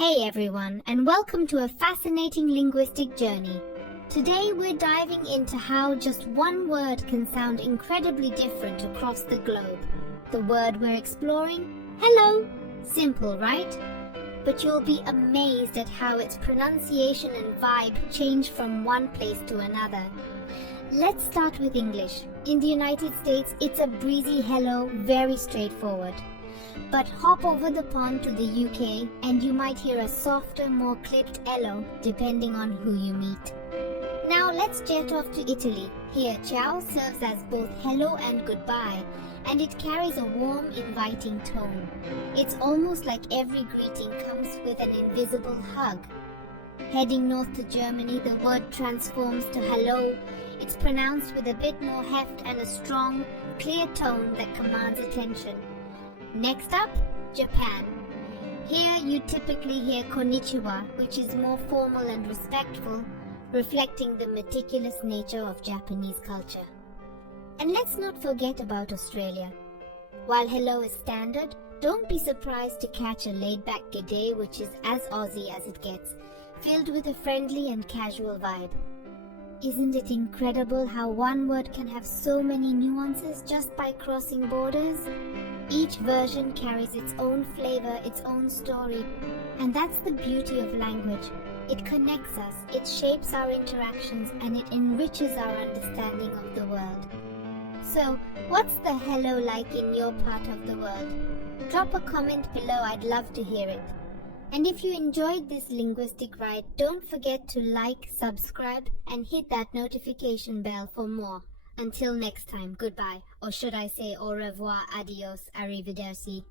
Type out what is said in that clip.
Hey everyone, and welcome to a fascinating linguistic journey. Today we're diving into how just one word can sound incredibly different across the globe. The word we're exploring? Hello! Simple, right? But you'll be amazed at how its pronunciation and vibe change from one place to another. Let's start with English. In the United States, it's a breezy hello, very straightforward. But hop over the pond to the UK and you might hear a softer, more clipped hello depending on who you meet. Now let's jet off to Italy. Here, ciao serves as both hello and goodbye, and it carries a warm, inviting tone. It's almost like every greeting comes with an invisible hug. Heading north to Germany, the word transforms to hello. It's pronounced with a bit more heft and a strong, clear tone that commands attention. Next up, Japan. Here you typically hear konnichiwa, which is more formal and respectful, reflecting the meticulous nature of Japanese culture. And let's not forget about Australia. While hello is standard, don't be surprised to catch a laid-back g'day, which is as Aussie as it gets, filled with a friendly and casual vibe. Isn't it incredible how one word can have so many nuances just by crossing borders? Each version carries its own flavor, its own story, and that's the beauty of language. It connects us, it shapes our interactions, and it enriches our understanding of the world. So, what's the hello like in your part of the world? Drop a comment below, I'd love to hear it. And if you enjoyed this linguistic ride, don't forget to like, subscribe, and hit that notification bell for more. Until next time, goodbye, or should I say au revoir, adios, arrivederci.